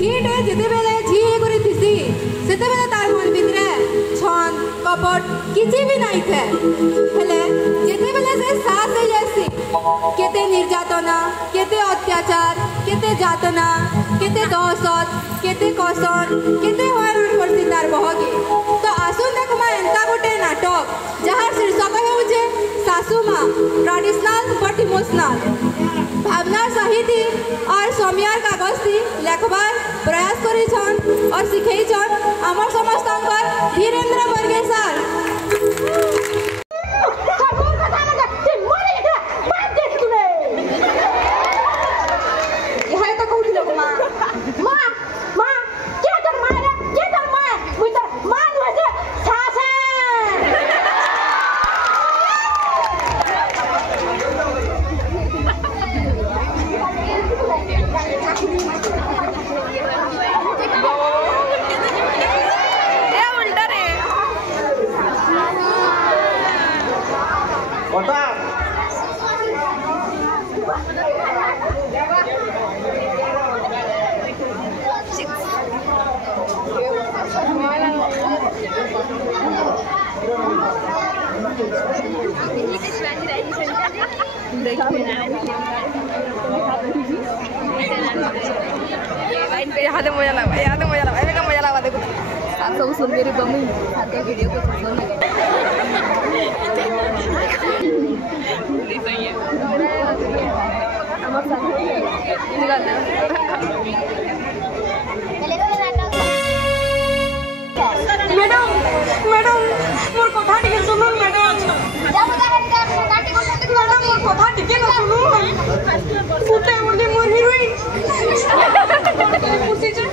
झीटे जिते बेले झी करी थिसी सेते बेले तार मन भितरे छन कपट किछि भी नहीं थे हेले जिते बेले से सास से जैसी केते निर्यातना केते अत्याचार केते जातना केते दहशत केते कसन केते हरण करसी तार बहगे तो आसुन देखमा एंता गोटे नाटक जहार शीर्षक हेउजे सासू माँ ट्रेडिशनल बट इमोशनल भावना सहित और सौम्यार कागज थी लेखबार प्रयास करिछन और सिखैछन आमर समस्तंकर धीरेन्द्र बर्गे सर यहाँ तो मजा लगा मेरा मजा लगा देखो साथ सब सुन मेरी बम्मी साथ वीडियो को सुन मैडम मैडम मोर कथा टिके सुनुन मैडम मैडम मोर कथा टिके न सुनुन उठे बोली मोर हीरोइन खुशी जे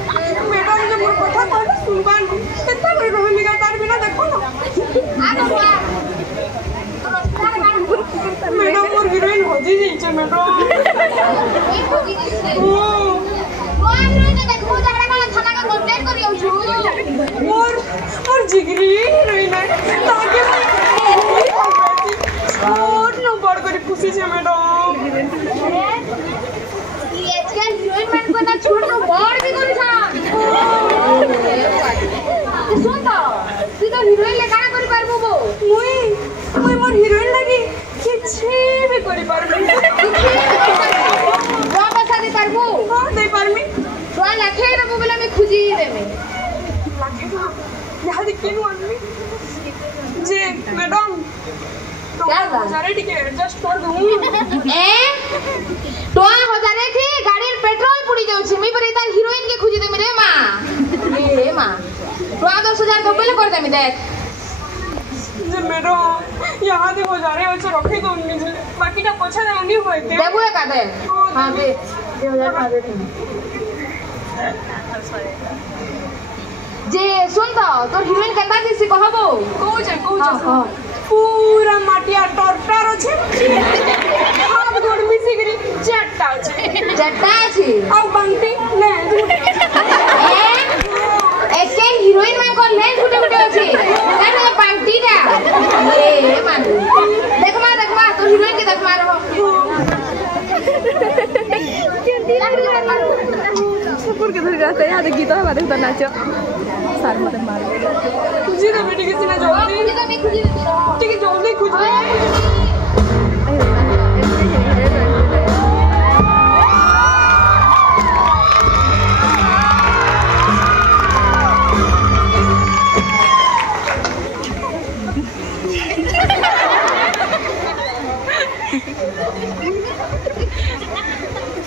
मैडम जे मोर कथा तार सुनबान केता रे रहली गा तार बिना देखो न मैडम मोर हीरोइन होजी जी छे मैडम मोर जिगरी हीरोइन ताके और न बड़ करी खुशी छे मैडम ये आजकल हीरोइन मन को ना छोड़ नो बड़ भी करी छा सुन तो तू तो हीरोइन ले काना करी पारबो बो मुई मोर हीरोइन लागि किछि भी करी पारबो ड्रा पैसा दे पारबो हां दे पारमी ड्रा लाखे देबो बेला मैं खुजी देमे लाखे ना यहां दे किनु आनमी जे मैडम क्या बा सारे टिके एडजस्ट कर दूं ए टोआ हजारे थी गाड़ी पेट्रोल पुड़ी जाउ छी मी पर तार हीरोइन के खुजी देमी रे मां टोआ 10,000 तो पहले कर देमी देख जे मैडम यहां दे हजारे अच्छे रखी दो मुझे बाकी का पछा दे उनी होइते देबो का दे हां दे 2000 का दे जे सुन तो तोर हीरोइन केता दिसी कहबो कहू पूरा माटिया टॉर्टर अछि हाथ गोड़ मिसी गरी चट्टा अछि आ बंटी ने एके हीरोइन में को ले गुटे गुटे अछि काने पंटी दा ए मान देखमा तो हीरोइन के देखमा रहो सुपर के धर जाते याद गीत है बात नाचो सार मत मार खुजी दे बेटी किसी ने जल्दी खुजी तो मैं खुजी देती ठीक है जल्दी खुजी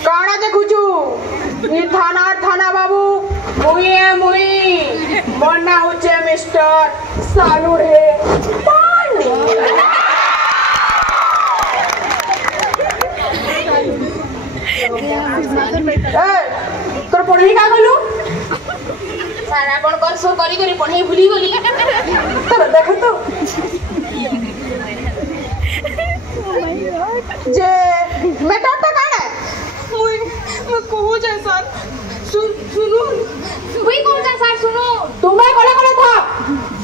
काना देखुछु ई थाना बाबू मुई मन्ना होचे मिस्टर सालू रे पानी तोर पढ़ाई का गलु सारा कोन कर सो करी पढ़ाई भूली गली तोर देख तो जे बेटा तो काने मैं कहू जे सर सुनु कोई कौन सा सर सुनो तुम्हें कोले कोले था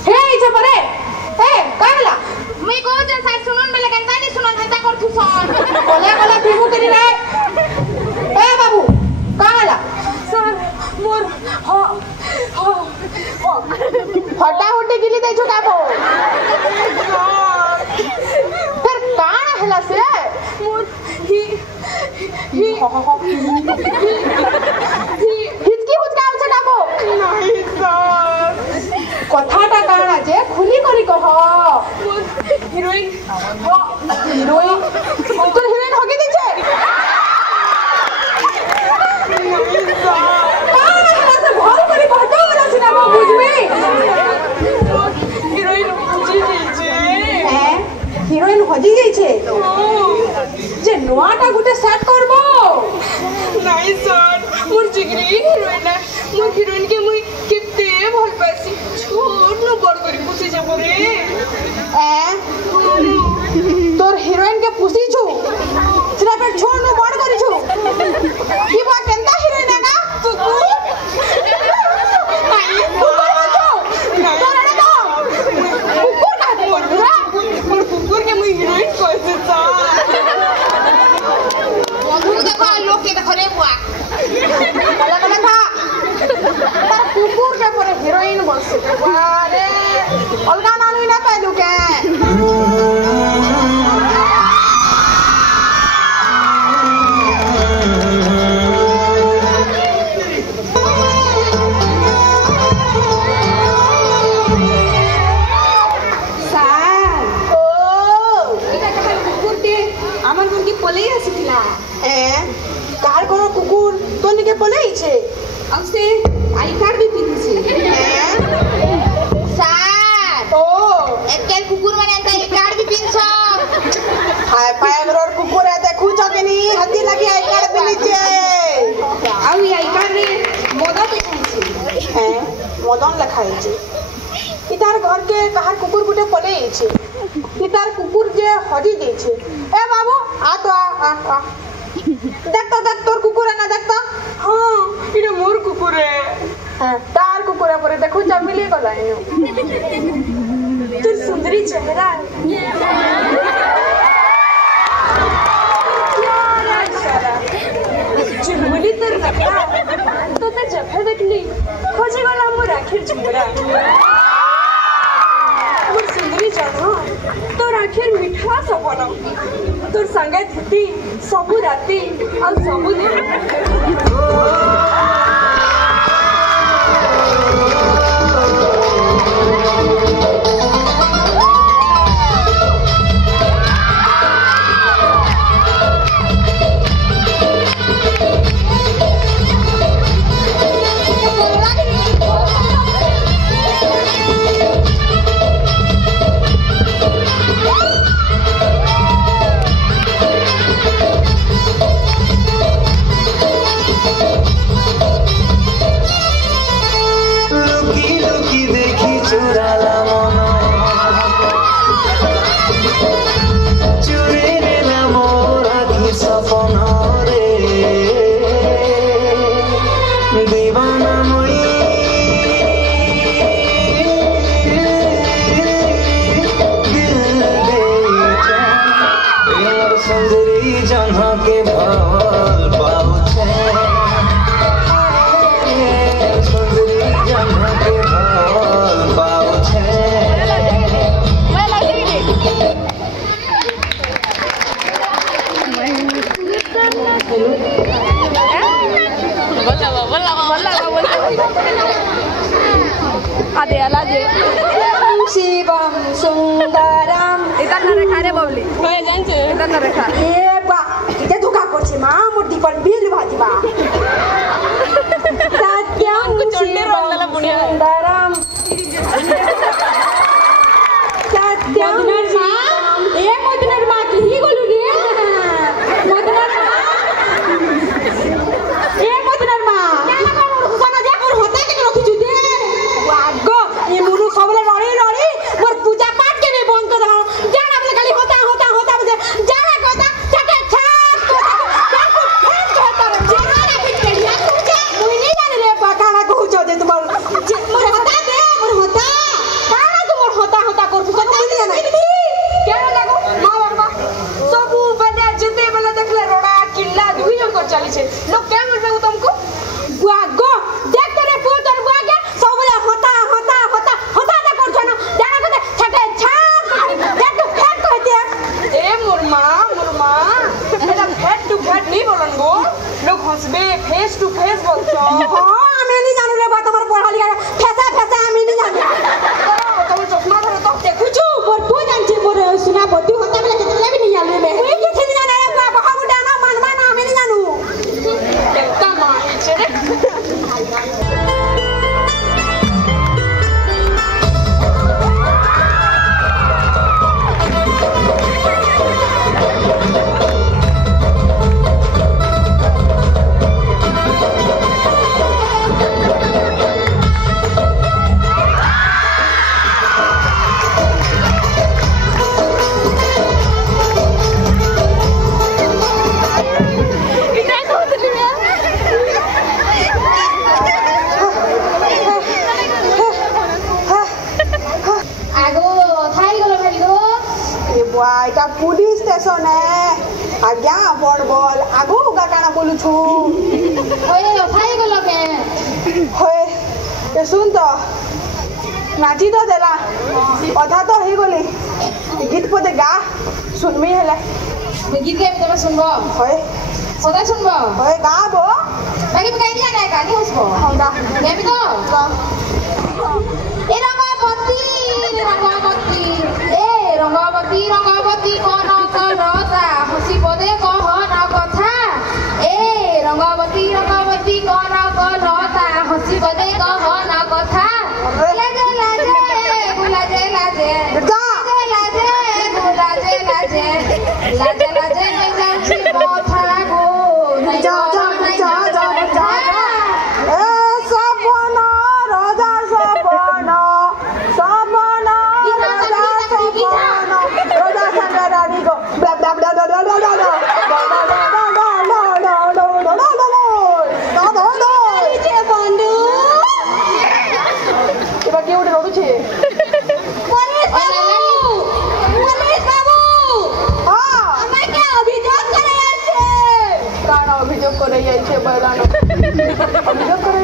हे इसे परे ए काहला मैं कहू जे सर सुनन बेले केनता नहीं सुनन हंता करथु सन कोले कोले फिमु करी रे ए बाबू काहला सर मोर हाँ हाँ हटा हुटी गिली दे जो काबो फिर काण हला से मोर ही हिचकी हुचका आउछ काबो नहीं सर कथाटा काणा जे खुली करी कह मोर हीरोइन हिरोइन तोर हिरोइन हगी दिछे नहीं सर काणा हला से भल करी कहतो ना सिना मो बुझबे हीरोइन बुझी जे हिरोइन हजी जाइछे जे नोआटा गुटे सेट करबो नहीं सर मोर जिगरी हीरोइन मोर हीरोइन के मुई केते भल पासी छोड़ न बड़ करी पुसी जे परे तोर हिरोइन के पुसी छु सिना पे छोड़ नु बड़ करी छु की बा केंता हिरोइन आगा तू नहीं कुकुर बचो तोर ने तो कुकुर का मोर कुकुर के मुई हीरोइन कहते सा बंधु देखो लोग के देखो रे बुआ कला कला खा तार कुकुर के पर हिरोइन बसु अरे अलगा नानु ना पाइलु के कार कोनो कुकुर तोनी के पलेई छे अब से आई कार्ड भी पिन छे सार ओ एकेल कुकुर माने अंता आई कार्ड भी पिन छ हाय पायमरोर कुकुर है देखु छ के नी हती लगी आई कार्ड पिन छे आउ आई कार्ड रे मोदा लिखाई छे हैं मदन लिखाई छे इतार घर के कहार कुकुर गुटे पलेई छे इतार कुकुर जे हजी गई छे ए बाबू आ तो आ देख तोर कुकुर है ना देख तो हाँ इटा मोर कुकुर है तार कुकुर है परे देखो जब मिली गला है तोर सुंदरी चेहरा चुलबुली तर नखरा तो ते जगह देखली खोजे वाला मोर आखिर झुमरा मोर सुंदरी जानो तोर आखिर मिठा सपन तोर संगे थी सबु राती और सबु दिन Ade alaje. Shivam Sundaram Itan na rekha re babli. होय जानछे Itan na rekha. ए बा इते धोखा करछे मा मोटी पर बिल भाजीबा सत्यम शिवम सुंदरम सत्यम ए मदनर मा की ही गोलु रे मदनर ए मदनर मा सुना जा और होता के रखी छु दे वागो ये मुरु सबले लड़ी लड़ी मोर पूजा पाठ के भी बंद कर दो जाना अपने खाली होता होता होता मुझे जाना कहता चटे छाप कहता क्या कुछ फेंक कहता रे जहां पिट के लिया तुझे मुई नहीं पुलिस स्टेशन है आज्ञा बड़ बोल आगो का काना बोलू छु ओए खाई गलो के होए ए सुन तो नाची तो देला अधा तो हे गले गीत पदे गा सुनमी हेले गीत गाइबे तबे सुनबो होए सदा सुनबो होए गाबो बाकी तो गाइला ना गानी हसबो हौदा गाइबे तो ए रंगवती रंगवती कोन करता हसी पदे कहन कथा ए रंगवती कोन करता हसी पदे कहन कथा लाजे लाजे गुलाजे लाजे लाजे गुलाजे लाजे लाजे लाजे नहीं जाउछि मोथा गो नहीं जा ए सपना राजा सपना राजा संगरानी को ब्ला ब्ला ब्ला ब्ला ब्ला ब्ला ब्ला अभियोग करे छे बैलानो अभियोग करे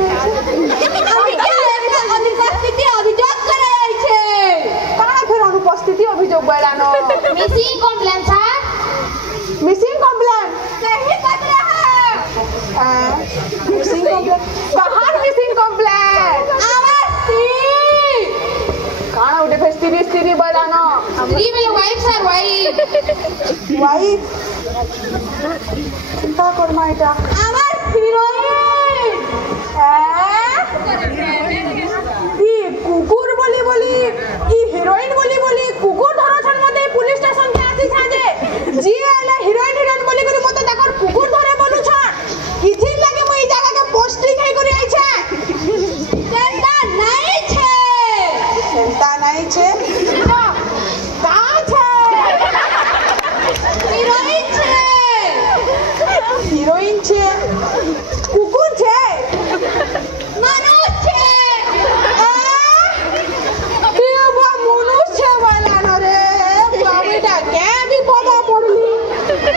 काना फिर अनुपस्थिति अभियोग बैलानो missing complaint sir missing complaint सही पत्र है मिसिंग कंप्लेन कहां मिसिंग कंप्लेन आवासी काना उठे फेस स्त्री बैलानो स्त्री में वाइफ सर वाइफ चिंता करमा এটা आवाज हिरोइन ই কুকুর বলি ই হিরোইন বলি কুকুর ধরছন মতে পুলিশ স্টেশন কে আসি ছাজে জি এলে হিরোইন বলি করে মতে তাকর কুকুর ধরে বলুছন ইথি লাগে মই জায়গা কে পোস্টিং হেই করে আইছে चिंता नहीं छे চিন্তা নাই ছে কা ছে हिरोइन छे हिरोइन छे कुकुर छे मनुष्य छे ये बा मनुष्य छे वाला न रे बाबेटा के भी पता पड़ली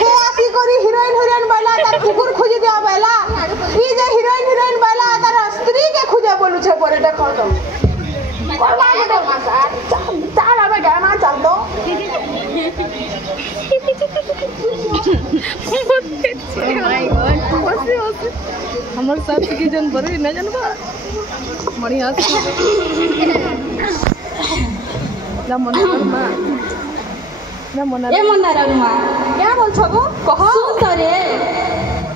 हे आसी करी हिरोइन वाला तार कुकुर खोजी दिया वाला ई जे हिरोइन वाला तार स्त्री के खोजे बोलू छे परे देखो तो कोला के मासा तार अब गामा चल दो माय गॉड हंसी हमर सब की जन बरे न जानबा बढ़िया से ना मन मां ना मन ए मंदारा रुमा क्या बोल छबो कह सुन तो रे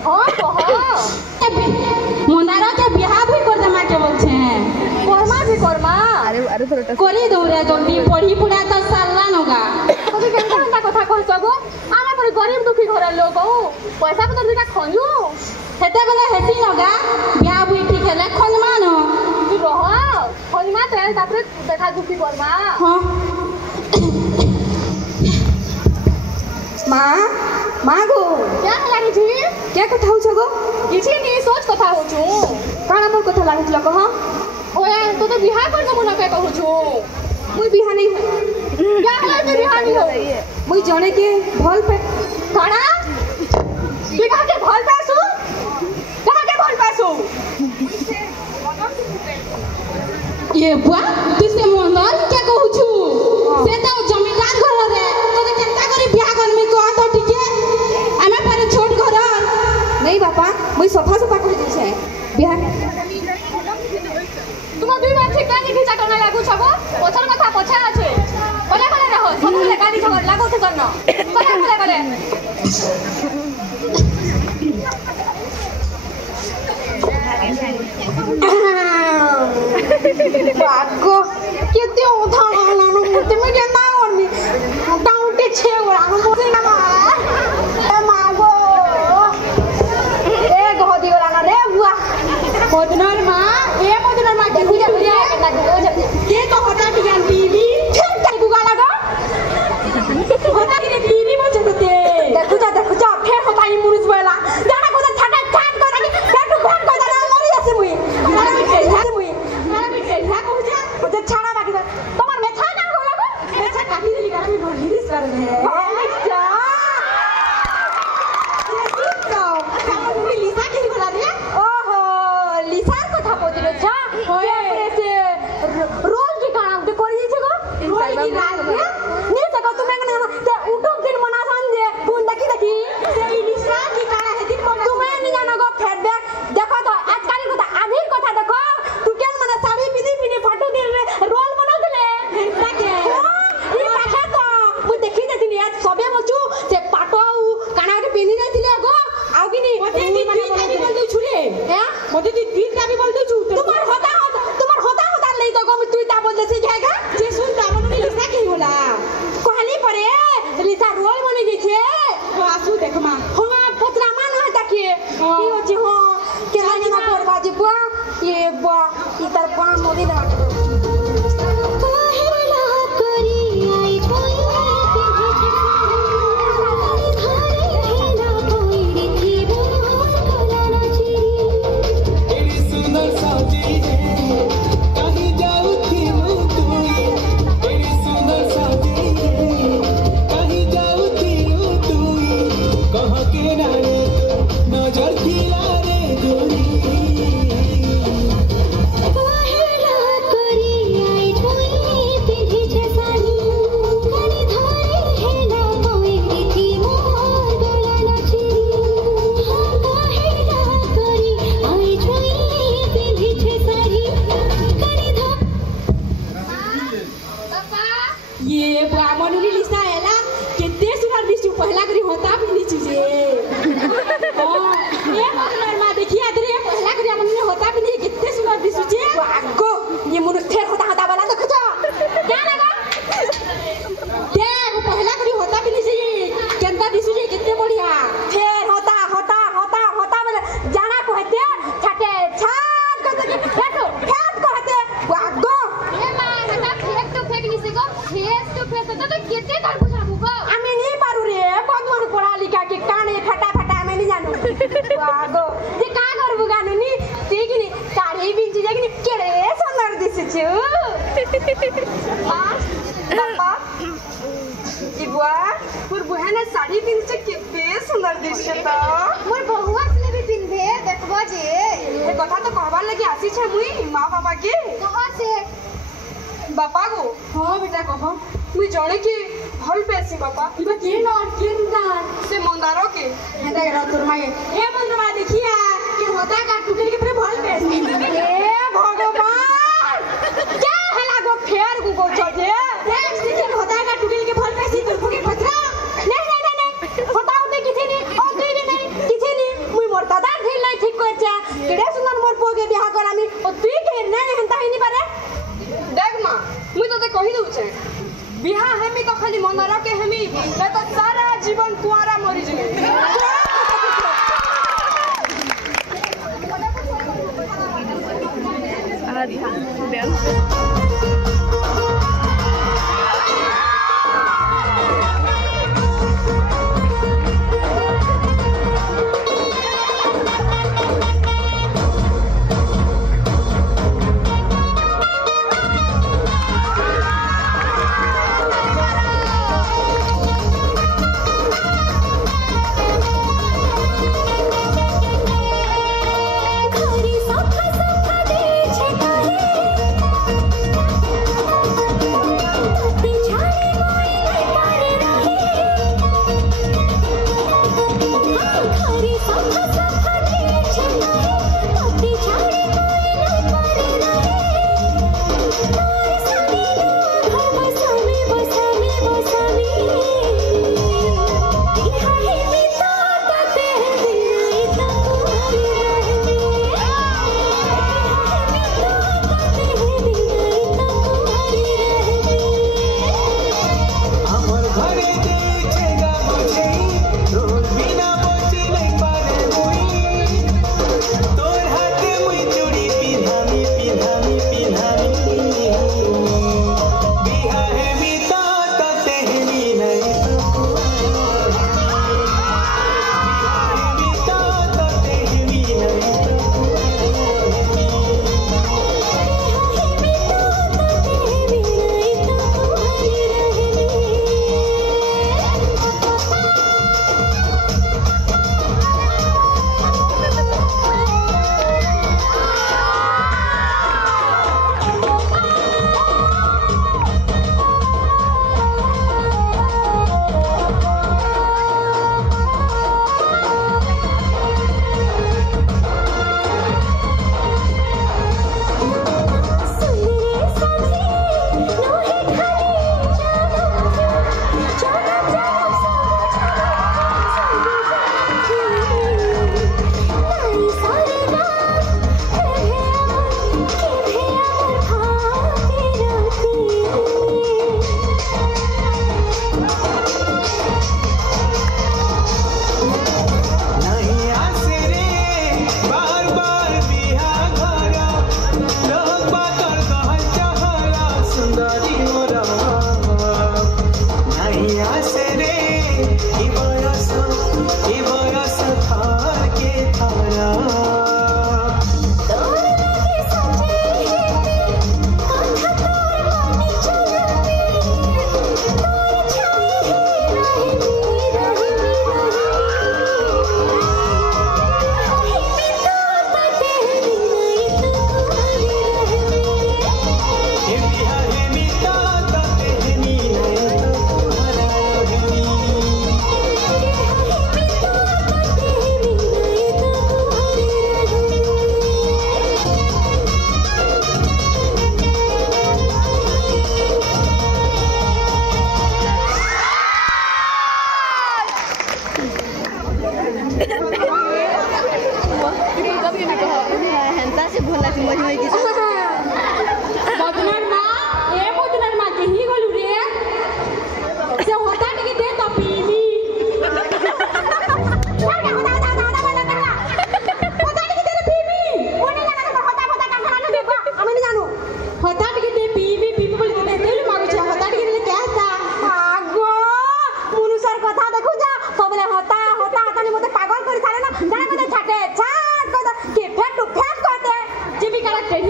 हां कहो ए मंदारा के बियाह भी कर देमा के बोल छे कर्मा अरे थोड़ा करी दो रे जल्दी पढ़ी पुरा तो साला नगा तबे केनता कथा कहसबो आमा पर गरीब दुखी घर लोग पैसा पतर दिका खंजू हेते बेले हेती नगा बियाह भी ठीक है खनमा न तू रह खंजमा तेल तापरे देखा दुखी कर्मा हां माँ गो क्या लागी छी क्या कथा हो छगो किछि नि सोच कथा हो छु काना मोर कथा लागितल कह ओए तो बिहार कर दमु न के कहू छु मुई बिहा नहीं क्या हला ते बिहार नहीं हो मुई जने के भल पे काना तू कहा के भल पैसू कहा के भल पैसू ये बुआ तू से मंदर क्या कहू छु से तो जमींदार घर रे तो केनता करी बियाह कर में कह तो ठीक है हमें पर छोट घर नहीं बापा मुई सफा कह दी छे बियाह तुम दुई बार ठीक नहीं खिचा टना लागू छबो पछर कथा पछा আছে বলে বলে रहो सब ले गाड़ी छबो लागो से करनो चला बले बागो केते ओथा लानो मुते में केना करनी टाउटे छे ओरा हम बोले ना ए मागो ए गहदी ओरा ना रे बुआ मदनर माँ ए मदनर मां के बुझा बुझा ये तो हटा दिया बीबी के गुगा लगा हटा दिया बीबी मुझे तो दे देखु जा फेर होताई मुरुज बेला जाना को छटा छाट को दानी पेट भन को दाना मरी जासे मुई मारा बिटे को बुझा मुझे छाड़ा बाकी तुम्हार में छाड़ा को लगो কথা বলছিলে ছা से रोल की काना उठे करी छे गो रोल की रात में नी सको तुमे ने से उठो दिन मना संजे फोन देखी से इलिशा की काना है दिन तुमे नी जानो गो फीडबैक देखो तो आजकल को आधीर कथा देखो तू केन मने साड़ी पिनी फोटो दे रोल बना देले ताके ई पाछा तो मु देखि देथिनी आज सबे मचू से पाटो काना के पिनी जाथिले गो आउ किनी मते ती ताबी बोल दे छुले हैं मते ती तीन ताबी बोल दे छु तुम्हार होता नहीं तो गम तू ता बोल दे से जाएगा जे सुन ता मन लिसा के होला कहली परे लिसा रोल बने जे छे तो आसु देख मा हां पतरा मान हटा के की हो छे हो के माने मा पर बाजी बा ये बा इतर बा मोदी ना पहला करी आई कोई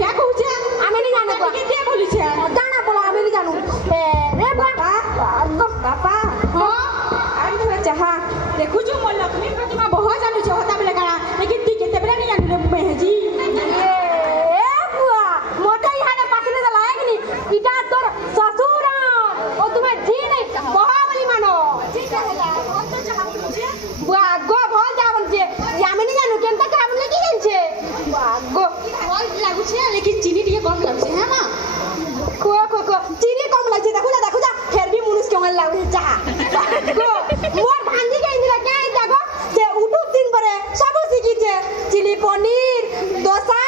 बढ़िया कहू छे आमे नहीं जाने को के के बोली छे जाना बोला आमे नहीं जानू रे बाबा बाबा हां आई तो चाहा देखू जो मोर लक्ष्मी प्रतिमा बहुत जानू छे होता बेले काना लेकिन ती केते बेले नहीं जानू रे मेहजी ए बुआ मोटा इहाने पासले दला है कि नहीं इटा तोर ससुर ओ तुम्हें जी नहीं बहावली मानो ठीक है हम तो चाहा बुआ गो भल जावन छे आमे नहीं जानू केनता काम लेके गेल छे बुआ गो भल लागू छे लेकिन चीनी टिके कम लागू छे है ना को चीनी कम लाग छे देखू जा फिर भी मुनुस केमन लागू छे चाहा गो मोर भांजी के इंदिला क्या है गो से उठू दिन परे सब सीखी छे चिली पनीर डोसा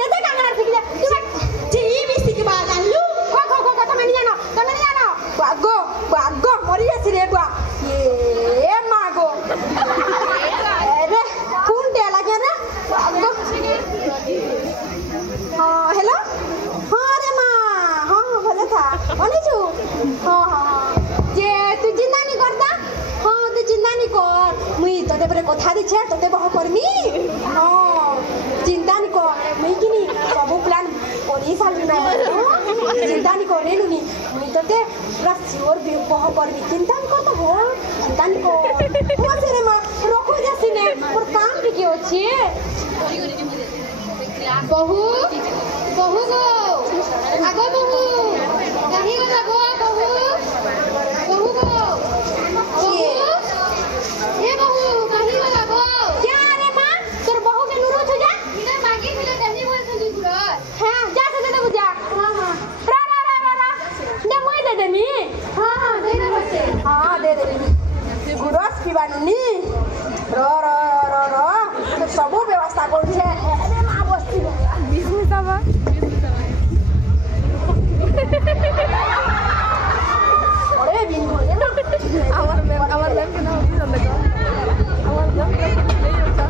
केते कांगरा सीखी छे तुम चिली भी सीखबा जानलू को તમે नहीं जानो बागो मरी आसी रे बुआ ए मागो अरे कौन दे लगे रे बागो हां हेलो हां रे मां हां भले था अनिजू हां जे तू चिंता नहीं करता हां तू चिंता नहीं कर मुई तोते परे कथा दी छे तोते बह करमी हां चिंता नहीं कर मुई किनी सब प्लान करी सालू ना चिंता नहीं कर रेनुनी मुई तोते पूरा सियोर भी बह करमी चिंता नहीं करता हो चिंता नहीं कर हो से रे मां रखो जासी ने पर काम भी के अछि बहू बहू गो आगो बहू कहीं गो लगो बहू गो ए बहू कहीं गो लगो क्या रे मां तोर बहू के नुरो छ जा बिना मांगी मिले देनी बोल छली गुरो हां जा से दे बुझा हां रा दे मोय दे देनी हां दे दे बच्चे हां दे दे गुरस पिबानुनी रो तो सब व्यवस्था कर छे अरे मां बस्ती बिजनेस आवा अरे बिन बोले ना আমার ম্যাম কেন হচ্ছে জানলে আমার ম্যাম কে নেই হচ্ছে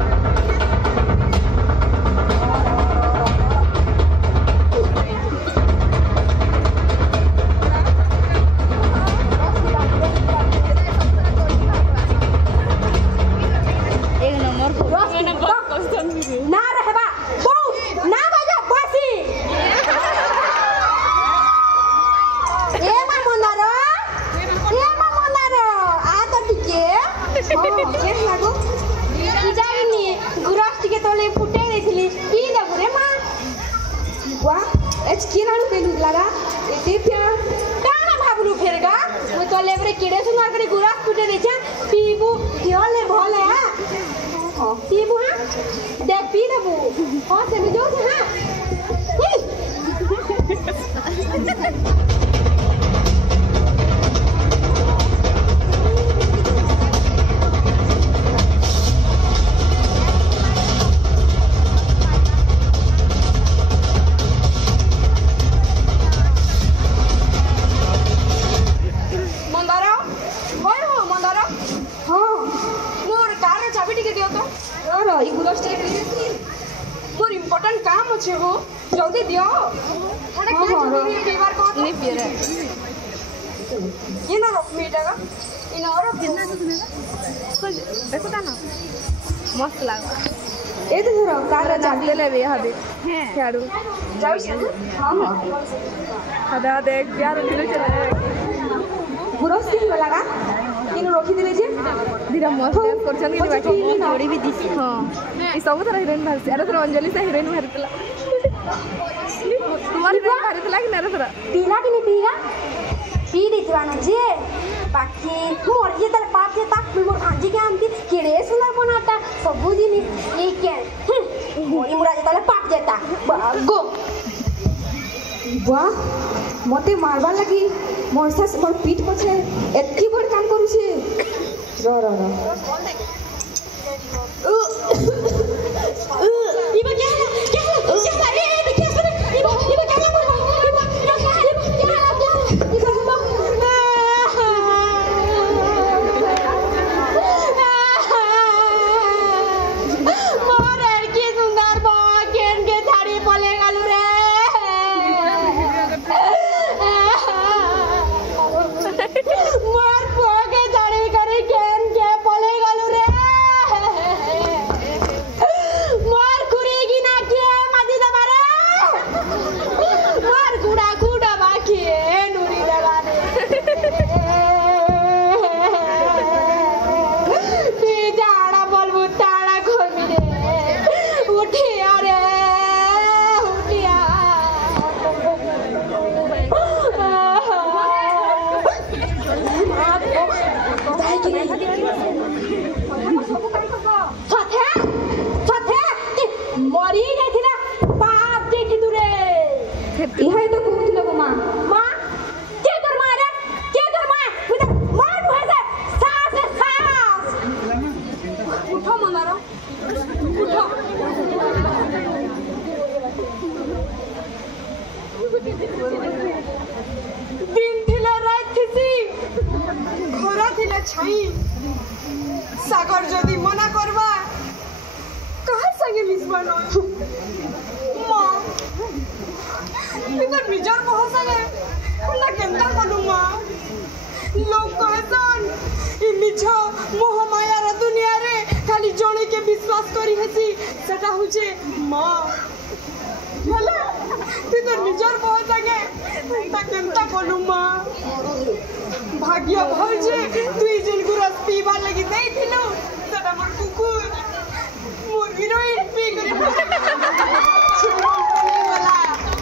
एक नंबर ना रहबा बहू ना बाजा बसी ए मामोनारो आ तो टिके के लागो जाइनी गुरास टिके तले फुटे देथिली पी देबु रे मां वाह एच के नानु पेलु लगा एते प्या काना भाबलु फेरगा मो तले बरे किडे सुंदर करे गुरास फुटे देछा पीबु दियोले भले हां पीबु हां दे पी देबु हां से जो से हां मोर इम्पोर्टेंट काम अच्छे हो जल्दी दियो अरे क्या जल्दी कई बार को नहीं पिए रे ये ना रख मीटागा इन और कितना तो देखो ता ना मस्त लागा ए तो धरो कार जाते ले यहाँ भी यार जाओ हां हदा देख यार दिले चले गुरस दिन लगा इन रोकी देले जे धीरे मस्त करछन के बाकी थोड़ी भी दिस हां ई सब तरह हीरोइन भारत अरे तो अंजलि से हीरोइन भारतला तुम्हारी हीरोइन भारतला कि नरे सरा पीला कि नहीं पीला पी देथवा न जे बाकी मोर ये तर पाप जे तक मोर भांजी के आंती केड़े सुंदर बनाता सब दिन ये के मोरी मुरा जे तले पाप जेता गो वाह मते मारबा लगी मोर सस मोर पीठ पछे एतकी बड़ काम करू छे रो इबा क्या ए देखिए सुन इबा क्या मोर की सुंदर बा केन के झाड़ी पले गालू रे मोर पोगे झाड़ी करे केन के पले गालू रे डाकू डबा के नूरी डबा रे जाड़ा बोलबू ताड़ा घोमी रे उठिया रे उठिया मरी जाइथिला बाप देखि दुरे इहाई तो कहूथिल गो माँ मां के कर मां रे के कर मां मुदा मां भसे सास सास उठो मनारो उठो दिन थिला रात थिसी घरा थिला छाई सागर जदी मना करबा काहे संगे मिसबा न मां इधर निजर बहुत संगे ना केंता करू मां लोग कहसन इ मिछ मोह माया र दुनिया रे खाली जणे के विश्वास करी हसी सेटा होचे मां हेले तू तो निजर बहुत संगे ता केंता करू मां भाग्य भौजे तू जिन गुरस पीबा लगी नहीं थिलो सेटा मोर कुकुर मोर हीरोइन पी गरी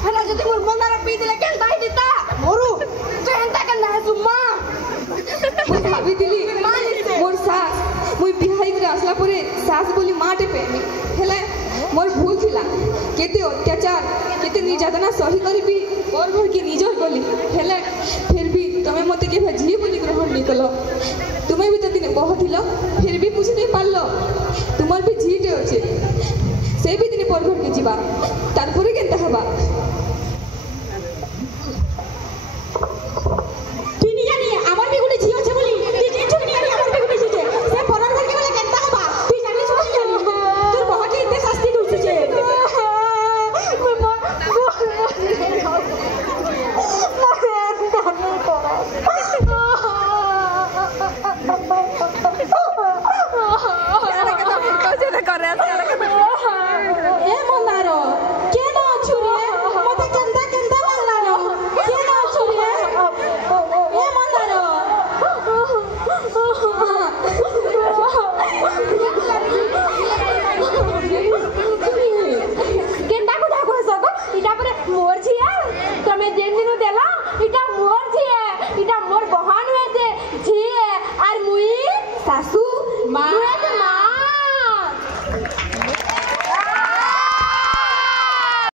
हला जदी मोर मनारो पी दिले केनता ही दिता मोरू तो एंता केना हसु माँ मुई भाभी दिली मोर सास मुई बिहाई करे आसला परे सास बोली माटे पेमी हेले मोर भूल थिला केते अत्याचार केते निर्यातना सही करबी और घर के निजर बोली हेले फिर भी तमे मते के भजी बोली ग्रहण नहीं कलो तुम्हें भी तो दिन कहथिलो फिर भी पूछ नहीं पारलो तुमर भी झीटे होचे से भी दिन पर घर के जीवा तारपरे केनता हबा